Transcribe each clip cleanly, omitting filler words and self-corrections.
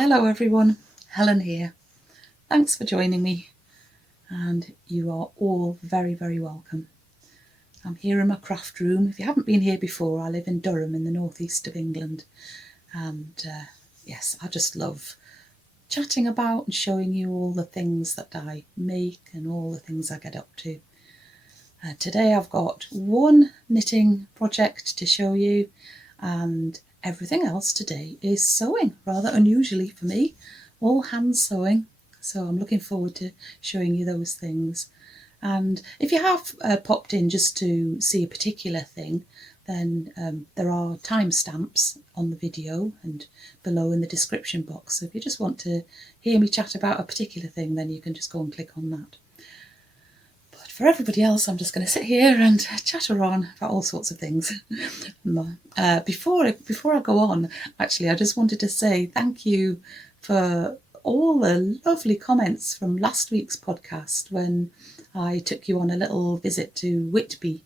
Hello everyone, Helen here. Thanks for joining me, and you are all very, very welcome. I'm here in my craft room. If you haven't been here before, I live in Durham in the northeast of England, and yes, I just love chatting about and showing you all the things that I make and all the things I get up to. Today I've got one knitting project to show you, and everything else today is sewing, rather unusually for me, all hand sewing. So I'm looking forward to showing you those things. And if you have popped in just to see a particular thing, then there are timestamps on the video and below in the description box. So if you just want to hear me chat about a particular thing, then you can just go and click on that. But for everybody else, I'm just going to sit here and chatter on about all sorts of things. Before I go on, actually, I just wanted to say thank you for all the lovely comments from last week's podcast when I took you on a little visit to Whitby,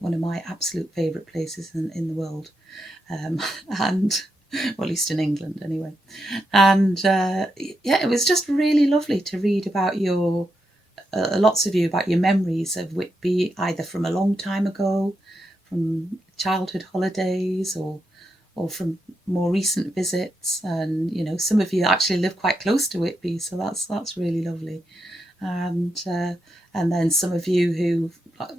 one of my absolute favourite places in the world, and well, at least in England anyway. And yeah, it was just really lovely to read about your lots of you about your memories of Whitby, either from a long time ago, from childhood holidays, or from more recent visits. And you know, some of you actually live quite close to Whitby, so that's really lovely. And then some of you who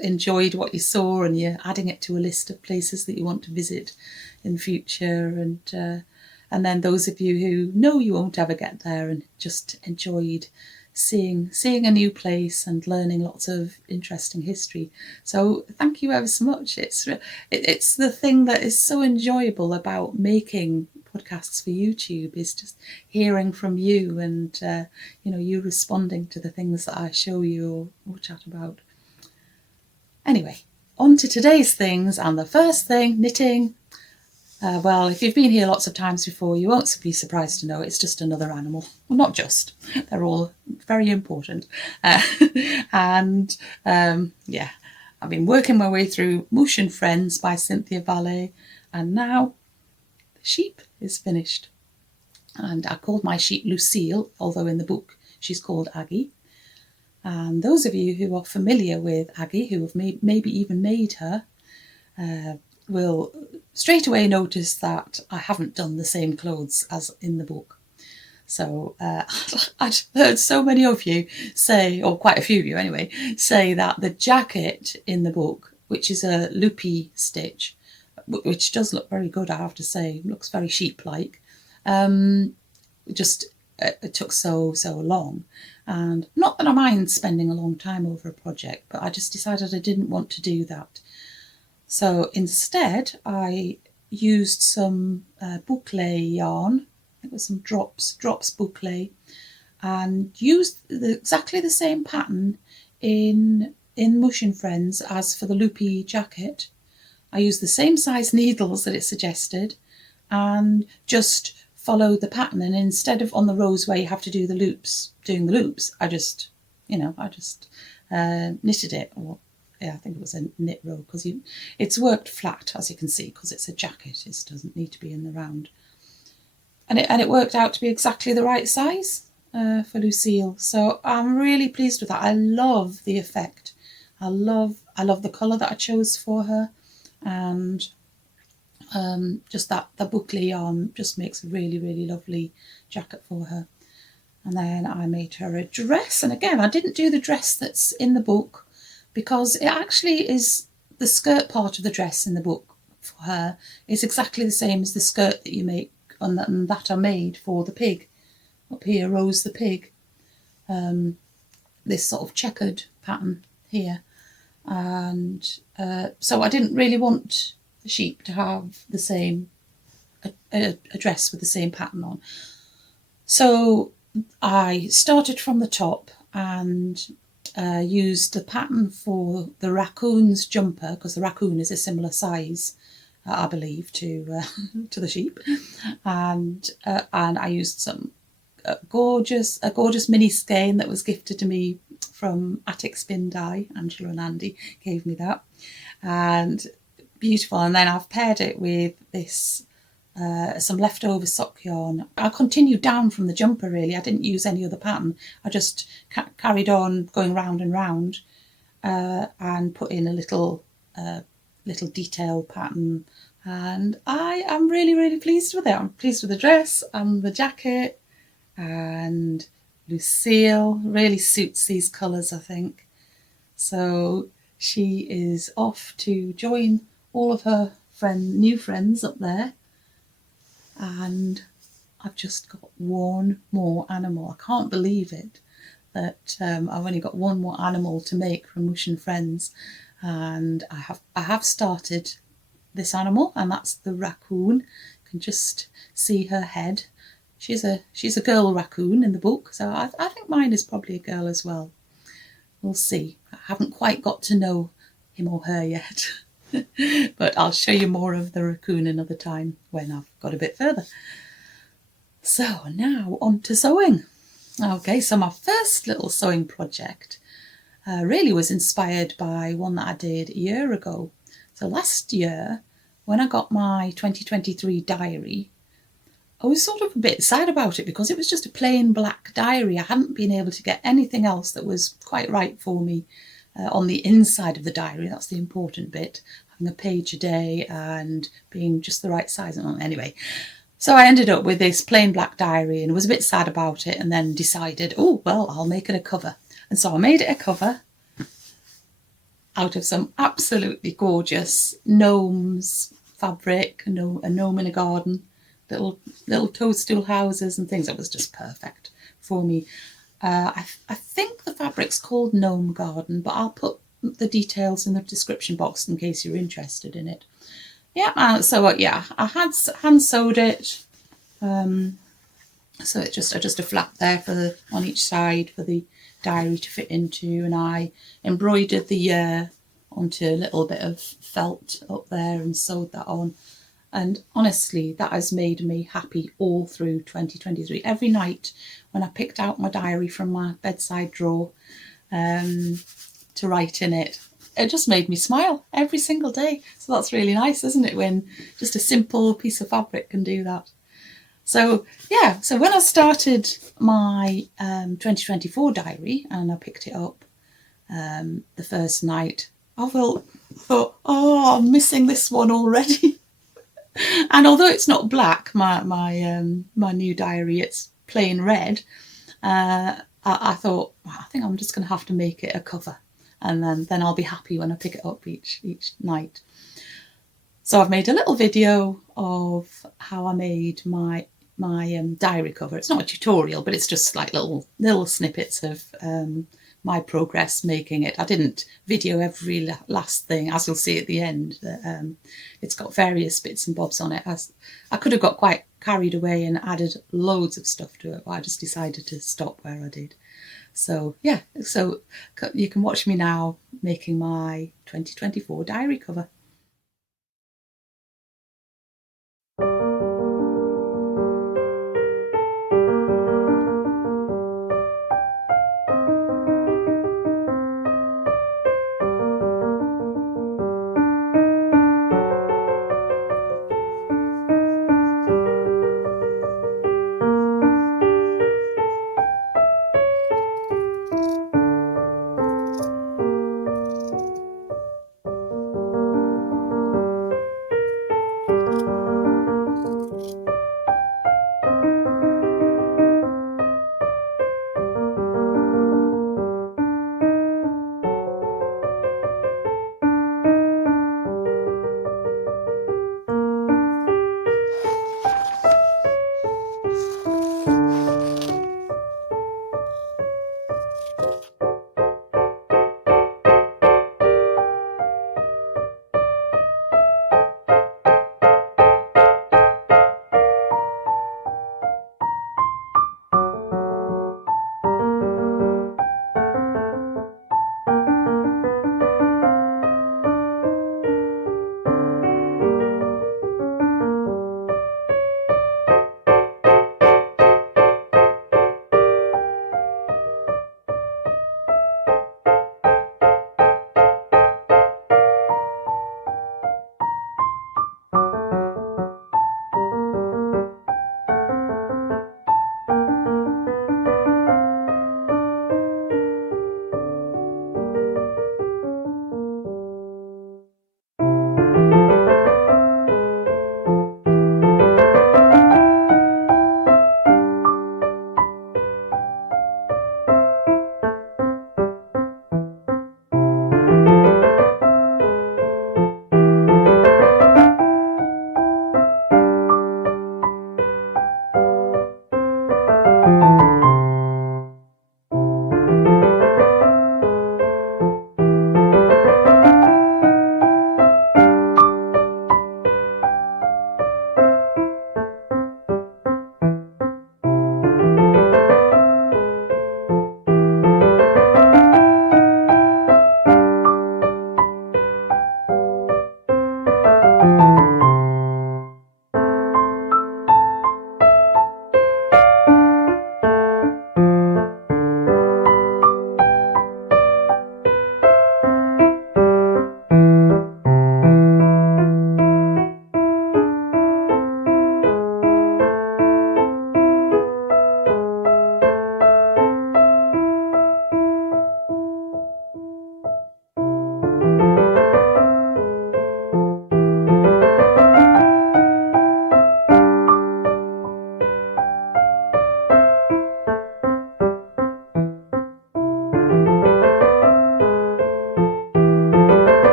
enjoyed what you saw, and you're adding it to a list of places that you want to visit in future. And then those of you who know you won't ever get there and just enjoyed seeing a new place and learning lots of interesting history. So thank you ever so much. It's the thing that is so enjoyable about making podcasts for YouTube, is just hearing from you and you responding to the things that I show you or chat about. Anyway, on to today's things, and the first thing, knitting. Well, if you've been here lots of times before, you won't be surprised to know it's just another animal. Well, not just. They're all very important. And I've been working my way through Mouche and Friends by Cinthia Vallet, and now the sheep is finished. And I called my sheep Lucille, although in the book she's called Aggie. And those of you who are familiar with Aggie, who have maybe even made her, will straight away notice that I haven't done the same clothes as in the book. So I've heard so many of you say, or quite a few of you anyway, say that the jacket in the book, which is a loopy stitch, which does look very good, I have to say, looks very sheep-like, it took so long. And not that I mind spending a long time over a project, but I just decided I didn't want to do that. So instead, I used some boucle yarn. It was some drops boucle, and used exactly the same pattern in Mouche and Friends as for the loopy jacket. I used the same size needles that it suggested, and just followed the pattern. And instead of on the rows where you have to do the loops, I just knitted it. I think it was a knit row, because it's worked flat, as you can see, because it's a jacket. It doesn't need to be in the round. And it worked out to be exactly the right size for Lucille. So I'm really pleased with that. I love the effect. I love the colour that I chose for her. And just the boucle yarn just makes a really, really lovely jacket for her. And then I made her a dress. And again, I didn't do the dress that's in the book, because it actually is the skirt part of the dress in the book for her is exactly the same as the skirt that you make and that I made for the pig. Up here, Rose the pig. This sort of checkered pattern here. And so I didn't really want the sheep to have the same, a dress with the same pattern on. So I started from the top and used the pattern for the raccoon's jumper, because the raccoon is a similar size, I believe, to the sheep, and I used some a gorgeous mini skein that was gifted to me from Attic Spin Dye. Angela and Andy gave me that, and beautiful. And then I've paired it with this some leftover sock yarn. I continued down from the jumper really. I didn't use any other pattern. I just carried on going round and round and put in a little detail pattern. And I am really, really pleased with it. I'm pleased with the dress and the jacket, and Lucille really suits these colours, I think. So she is off to join all of her new friends up there. And I've just got one more animal. I can't believe it that I've only got one more animal to make from Mouche and Friends. And I have started this animal, and that's the raccoon. You can just see her head. She's a girl raccoon in the book, so I think mine is probably a girl as well. We'll see. I haven't quite got to know him or her yet. But I'll show you more of the raccoon another time when I've got a bit further. So now on to sewing. Okay, so my first little sewing project really was inspired by one that I did a year ago. So last year, when I got my 2023 diary, I was sort of a bit sad about it because it was just a plain black diary. I hadn't been able to get anything else that was quite right for me on the inside of the diary. That's the important bit, having a page a day and being just the right size. Anyway, so I ended up with this plain black diary and was a bit sad about it, and then decided, oh, well, I'll make it a cover. And so I made it a cover out of some absolutely gorgeous gnomes fabric, a gnome in a garden, little toadstool houses and things. It was just perfect for me. I think the fabric's called Gnome Garden, but I'll put the details in the description box in case you're interested in it. Yeah, I had hand sewed it. So it's just a flap there on each side for the diary to fit into, and I embroidered the year onto a little bit of felt up there and sewed that on. And honestly, that has made me happy all through 2023. Every night when I picked out my diary from my bedside drawer to write in it, it just made me smile every single day. So that's really nice, isn't it, when just a simple piece of fabric can do that. So yeah, so when I started my 2024 diary and I picked it up the first night, I thought, oh, I'm missing this one already. And although it's not black, my new diary, it's plain red, I thought, well, I think I'm just going to have to make it a cover, and then I'll be happy when I pick it up each night. So I've made a little video of how I made my diary cover. It's not a tutorial, but it's just like little snippets of my progress making it. I didn't video every last thing, as you'll see at the end. It's got various bits and bobs on it. I could have got quite carried away and added loads of stuff to it, but I just decided to stop where I did. So yeah, so you can watch me now making my 2024 diary cover.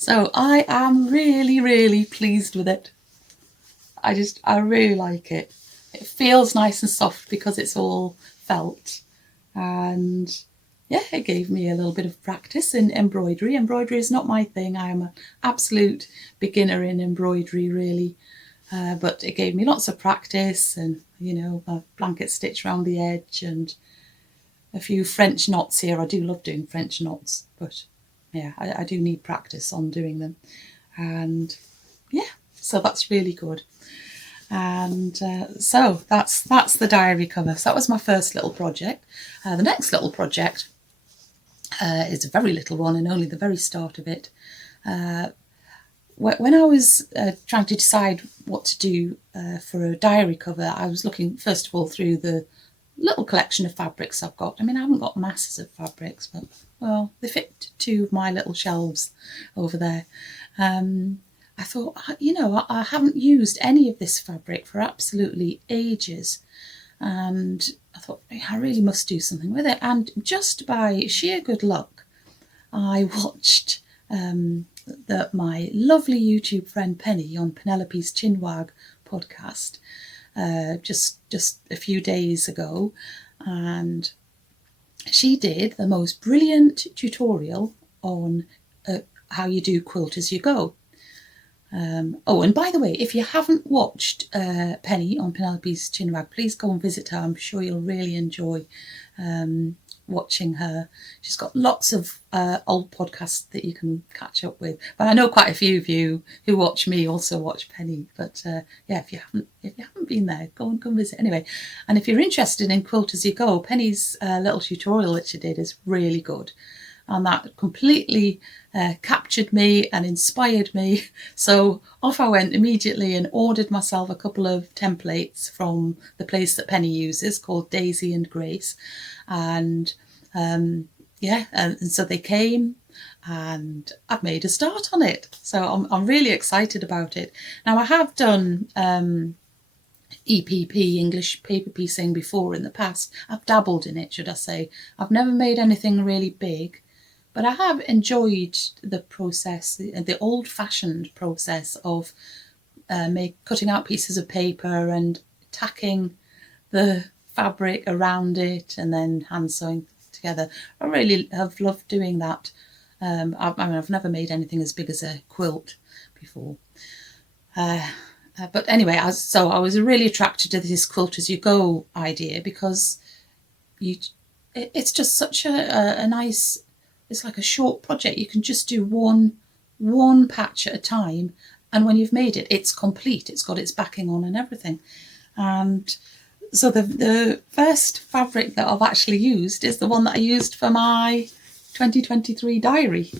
So I am really, really pleased with it. I really like it. It feels nice and soft because it's all felt. And yeah, it gave me a little bit of practice in embroidery. Embroidery is not my thing. I am an absolute beginner in embroidery, really. But it gave me lots of practice and, a blanket stitch around the edge and a few French knots here. I do love doing French knots, but yeah, I do need practice on doing them. And yeah, so that's really good. And so that's the diary cover. So that was my first little project. The next little project is a very little one and only the very start of it. When I was trying to decide what to do for a diary cover, I was looking first of all through the little collection of fabrics I've got. I mean, I haven't got masses of fabrics, but well, they fit two of my little shelves over there. I thought, I haven't used any of this fabric for absolutely ages. And I thought, I really must do something with it. And just by sheer good luck, I watched my lovely YouTube friend Penny on Penelope's Chinwag podcast just a few days ago. And she did the most brilliant tutorial on how you do Quilt-as-you-go. And by the way, if you haven't watched Penny on Penelope's Chinwag, please go and visit her. I'm sure you'll really enjoy watching her. She's got lots of old podcasts that you can catch up with. But I know quite a few of you who watch me also watch Penny. But yeah, if you haven't been there, go and come visit anyway. And if you're interested in Quilt-as-you-go, Penny's little tutorial that she did is really good. And that completely captured me and inspired me. So off I went immediately and ordered myself a couple of templates from the place that Penny uses called Daisy and Grace. And and so they came and I've made a start on it. So I'm really excited about it. Now I have done EPP, English paper piecing, before in the past. I've dabbled in it, should I say. I've never made anything really big. But I have enjoyed the process, the old-fashioned process of cutting out pieces of paper and tacking the fabric around it and then hand sewing together. I really have loved doing that. I've never made anything as big as a quilt before. But anyway, I was really attracted to this Quilt-as-you-go idea because it's just such a nice... It's like a short project. You can just do one patch at a time. And when you've made it, it's complete. It's got its backing on and everything. And so the first fabric that I've actually used is the one that I used for my 2023 diary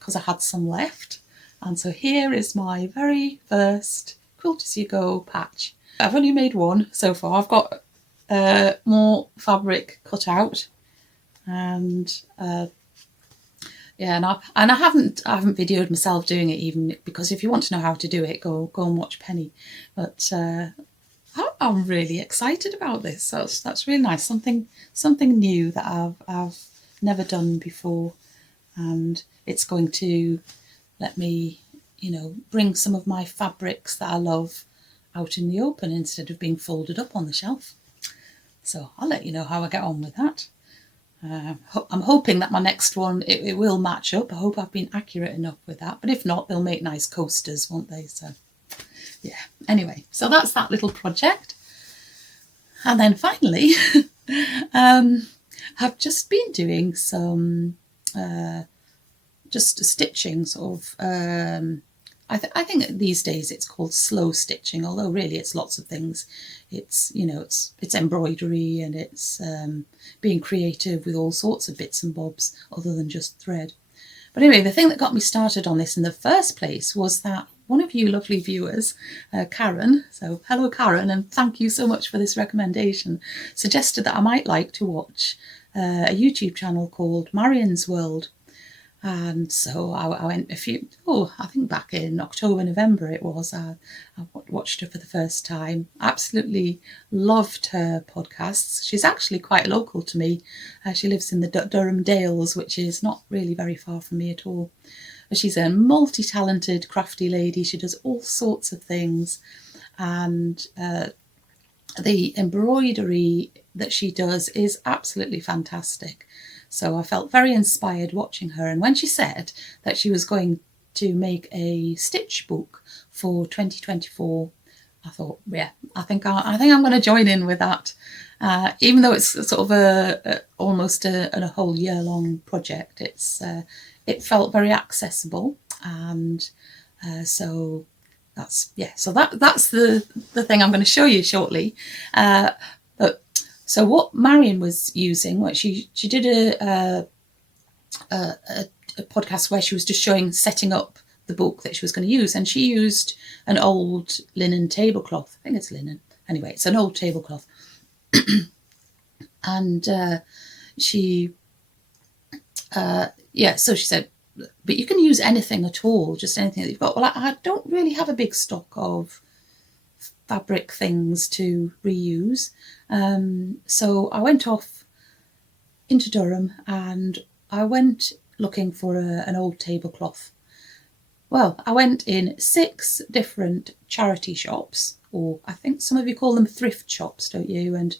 because I had some left. And so here is my very first Quilt-as-you-go patch. I've only made one so far. I've got more fabric cut out and... Yeah, and I haven't videoed myself doing it even, because if you want to know how to do it, go and watch Penny. But I'm really excited about this. So that's really nice. Something new that I've never done before, and it's going to let me, bring some of my fabrics that I love out in the open instead of being folded up on the shelf. So I'll let you know how I get on with that. I'm hoping that my next one, it will match up. I hope I've been accurate enough with that. But if not, they'll make nice coasters, won't they? So, yeah. Anyway, so that's that little project. And then finally, I've just been doing some just stitching, sort of... I think these days it's called slow stitching, although really it's lots of things. It's, it's embroidery and it's being creative with all sorts of bits and bobs other than just thread. But anyway, the thing that got me started on this in the first place was that one of you lovely viewers, Karen, so hello Karen, and thank you so much for this recommendation, suggested that I might like to watch a YouTube channel called Marion's World. And so I went I think back in October, November it was, I watched her for the first time. Absolutely loved her podcasts. She's actually quite local to me. She lives in the Durham Dales, which is not really very far from me at all. She's a multi-talented, crafty lady. She does all sorts of things, and the embroidery that she does is absolutely fantastic. So I felt very inspired watching her. And when she said that she was going to make a stitch book for 2024, I thought, yeah, I think I'm going to join in with that. Even though it's sort of almost a whole year-long project, it felt very accessible, and so that's the thing I'm going to show you shortly. But so what Marion was using, what she did a podcast where she was just setting up the book that she was going to use, and she used an old linen tablecloth. I think it's linen. Anyway, it's an old tablecloth. And so she said, but you can use anything at all, just anything that you've got. Well, I don't really have a big stock of fabric things to reuse. So I went off into Durham and I went looking for an old tablecloth. Well, I went in 6 different charity shops, or I think some of you call them thrift shops, don't you? And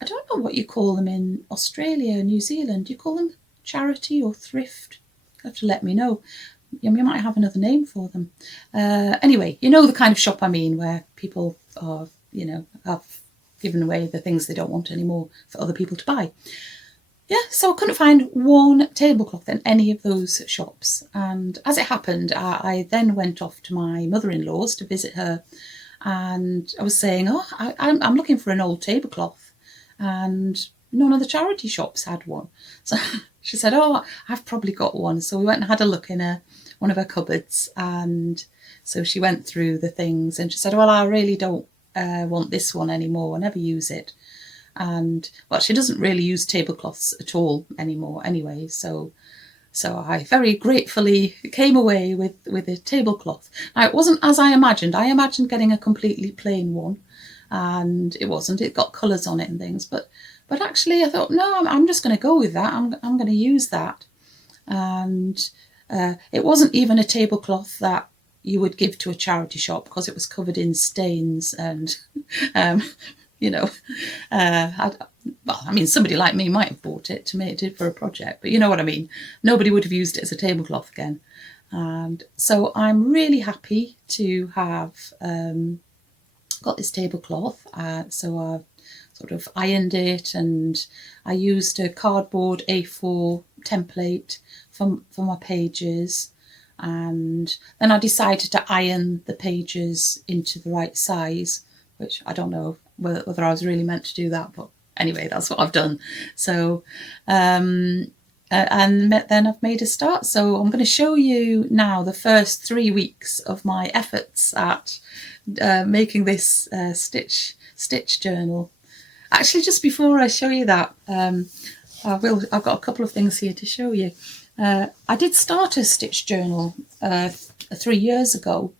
I don't know what you call them in Australia, New Zealand. Do you call them charity or thrift? You have to let me know. You might have another name for them. Anyway, you know the kind of shop I mean, where people are, have given away the things they don't want anymore for other people to buy. Yeah, so I couldn't find one tablecloth in any of those shops. And as it happened, I then went off to my mother-in-law's to visit her. And I was saying, I'm looking for an old tablecloth. And none of the charity shops had one. So she said, I've probably got one. So we went and had a look in one of her cupboards. And so she went through the things and she said, well, I really don't want this one anymore. I never use it. And well, she doesn't really use tablecloths at all anymore anyway. So I very gratefully came away with a tablecloth. Now, it wasn't as I imagined. I imagined getting a completely plain one, and it wasn't. It got colours on it and things. But actually, I thought, no, I'm just going to go with that. I'm going to use that. And it wasn't even a tablecloth that you would give to a charity shop because it was covered in stains and somebody like me might have bought it to make it for a project, but you know what I mean. Nobody would have used it as a tablecloth again. And so I'm really happy to have got this tablecloth. So I've sort of ironed it, and I used a cardboard A4 template for my pages. And then I decided to iron the pages into the right size, which I don't know whether I was really meant to do that, but anyway, that's what I've done. So, and then I've made a start. So I'm going to show you now the first 3 weeks of my efforts at making this stitch journal. Actually, just before I show you that, I've got a couple of things here to show you. I did start a stitch journal 3 years ago,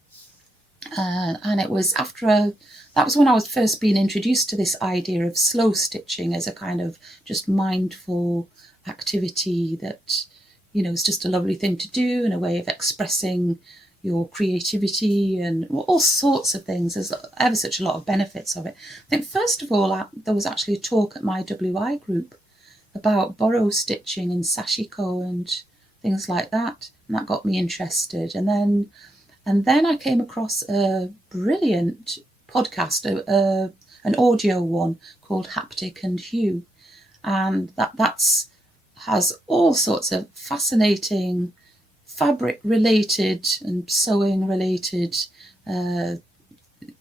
and it was that was when I was first being introduced to this idea of slow stitching as a kind of just mindful activity that, is just a lovely thing to do and a way of expressing your creativity and all sorts of things. There's ever such a lot of benefits of it. I think first of all, there was actually a talk at my WI group about borrow stitching and sashiko and things like that, and that got me interested. And then I came across a brilliant podcast, an audio one called Haptic and Hue, and that's has all sorts of fascinating fabric related and sewing related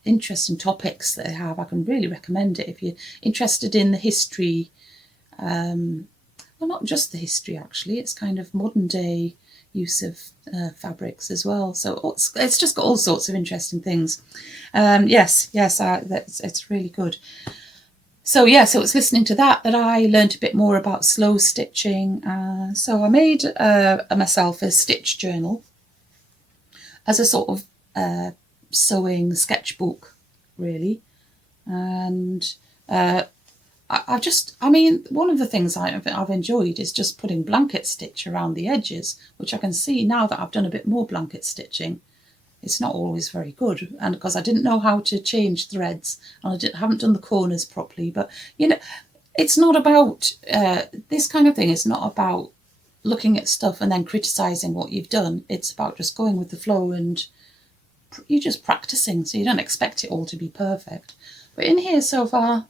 interesting topics that they have. I can really recommend it if you're interested in the history. Well, not just the history, actually. It's kind of modern day use of fabrics as well. So it's just got all sorts of interesting things. It's really good. So it's listening to that I learned a bit more about slow stitching. So I made myself a stitch journal as a sort of sewing sketchbook, really. And one of the things I've enjoyed is just putting blanket stitch around the edges, which I can see now that I've done a bit more blanket stitching. It's not always very good, and because I didn't know how to change threads, and haven't done the corners properly. But it's not about this kind of thing. It's not about looking at stuff and then criticising what you've done. It's about just going with the flow, and you're just practicing, so you don't expect it all to be perfect. But in here so far,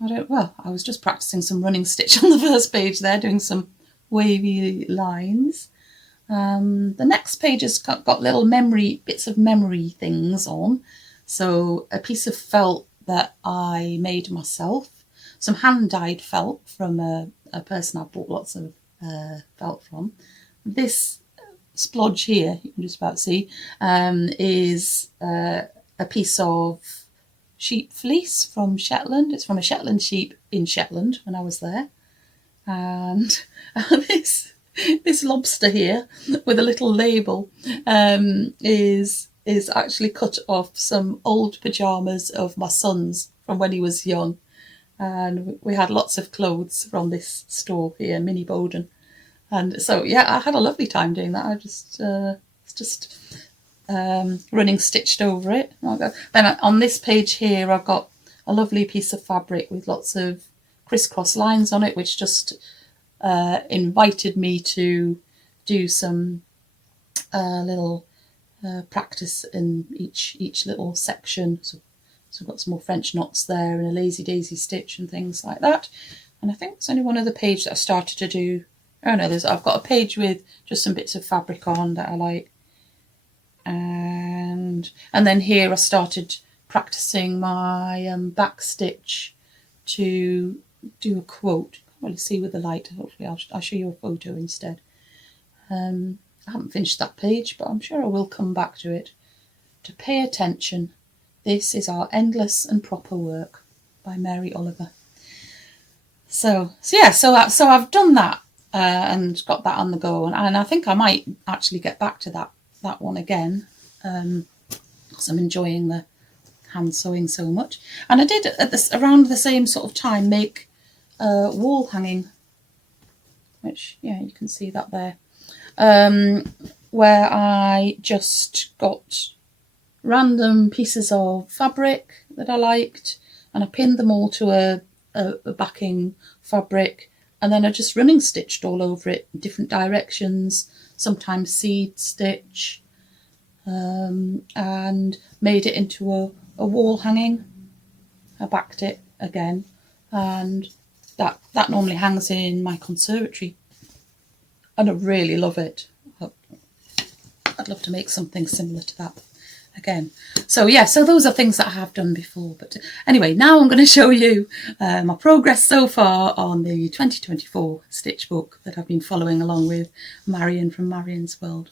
I was just practicing some running stitch on the first page there, doing some wavy lines. The next page has got little bits of memory things on. So a piece of felt that I made myself, some hand-dyed felt from a person I bought lots of felt from. This splodge here, you can just about see, is a piece of sheep fleece from Shetland. It's from a Shetland sheep in Shetland when I was there. And this lobster here with a little label is actually cut off some old pyjamas of my son's from when he was young. And we had lots of clothes from this store here, Mini Bowden. And so, yeah, I had a lovely time doing that. I just running stitched over it. Then on this page here, I've got a lovely piece of fabric with lots of crisscross lines on it, which just invited me to do some little practice in each little section. So I've got some more French knots there and a lazy daisy stitch and things like that. And I think there's only one other page that I started to do. Oh no, I've got a page with just some bits of fabric on that I like. And then here I started practicing my back stitch to do a quote. Can't really see with the light. Hopefully I'll show you a photo instead. I haven't finished that page, but I'm sure I will come back to it. To pay attention. This is our endless and proper work by Mary Oliver. So I've done that and got that on the go, and I think I might actually get back to that one again because I'm enjoying the hand sewing so much. And I did around the same sort of time make wall hanging, which you can see that there, where I just got random pieces of fabric that I liked, and I pinned them all to a backing fabric, and then I just running stitched all over it in different directions, sometimes seed stitch, and made it into a wall hanging. I backed it again, and that normally hangs in my conservatory, and I really love it. I'd love to make something similar to that again. So those are things that I have done before. But anyway, now I'm going to show you my progress so far on the 2024 stitch book that I've been following along with Marion from Marion's World.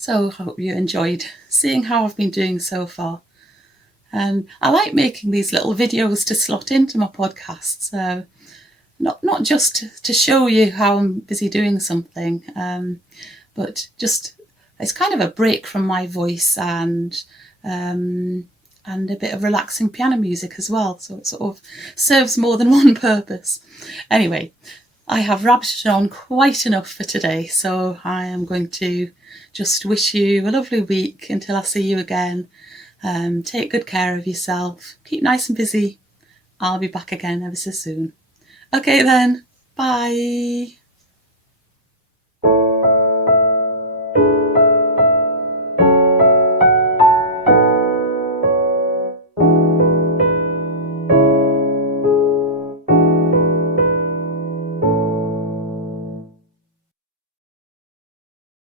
So I hope you enjoyed seeing how I've been doing so far. I like making these little videos to slot into my podcast, so not just to show you how I'm busy doing something, but just it's kind of a break from my voice and a bit of relaxing piano music as well, so it sort of serves more than one purpose. Anyway, I have rabbited on quite enough for today, so I am going to just wish you a lovely week until I see you again. Take good care of yourself, keep nice and busy. I'll be back again ever so soon. Okay then, bye.